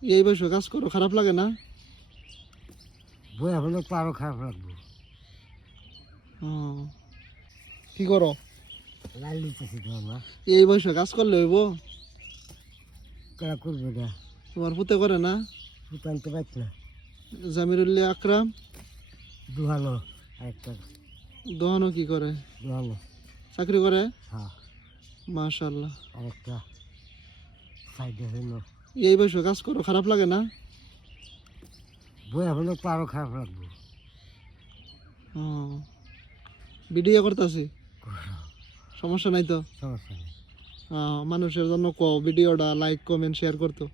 এই বয়সে কাজ করো, খারাপ লাগে না? বই হলে তো আরো খারাপ লাগবে। কি করো? লাল দিতেছি তো না, এই বয়সে কাজ করলে হইব? কেরা করবে না, তোমার পুতে করে না? ফুট আনতে পারছি না। জামিরুল্লাহ আকরাম দুহানো একটা, দোহানো কি করে? দুহানো চাকরি করে? হ্যাঁ, মাশাআল্লাহ। আরেকটা সাইডে হইল। এই বয়সে কাজ করো, খারাপ লাগে না? বই হলে তো আরো খারাপ লাগবে। ভিডিও করতেছি, সমস্যা নাই তো? সমস্যা নেই। মানুষের জন্য কও ভিডিওটা লাইক কমেন্ট শেয়ার করতো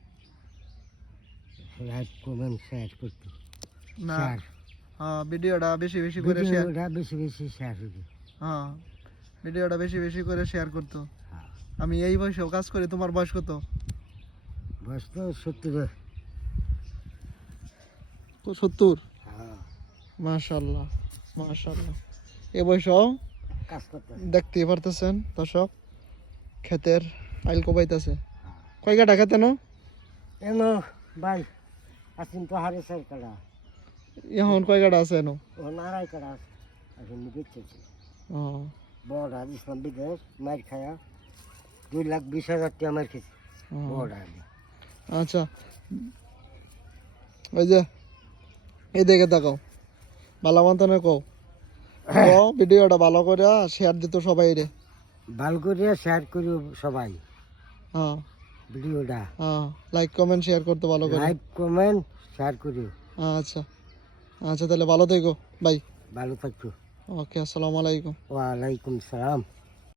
লাইক কমেন্ট শেয়ার করতে না? ভিডিওটা বেশি বেশি করে শেয়ার, বেশি বেশি শেয়ার হবে। ভিডিওটা বেশি বেশি করে শেয়ার করতো। হ্যাঁ, আমি এই বয়সেও কাজ করি। তোমার বয়স কত? বয়স তো 70। 70? হ্যাঁ, মাশাআল্লাহ মাশাআল্লাহ। এই বয়সেও কাজ করতে। দেখতেই পারতেছেন দর্শক, ক্ষেতের আইল কোবাইতেছে। কয় কাটা খেতে নো? এনো ভাই আসিন তো হারে চার কাটা, এখন কয় কাটা আছে এনো? ও নারাই কাটা আসিন বেচতেছে। ও, বড় হাজ ইসলাম বিদেশ মার খায়া 2,20,000 টাকা মার খেয়েছে। বড় হাজ আচ্ছা, ওই যে এই দেখে তাকাও, ভালো মতনে কও, ভিডিওটা ভালো করে শেয়ার দিত সবাই রে। ভালো করে শেয়ার করি সবাই হ্যাঁ ভিডিওটা, লাইক কমেন্ট শেয়ার করতে ভালো করে। লাইক কমেন্ট শেয়ার করি। আচ্ছা আচ্ছা, তাহলে ভালো থেকো, বাই। ভালো থাকো। ওকে, আসসালামু আলাইকুম। ওয়ালাইকুম সালাম।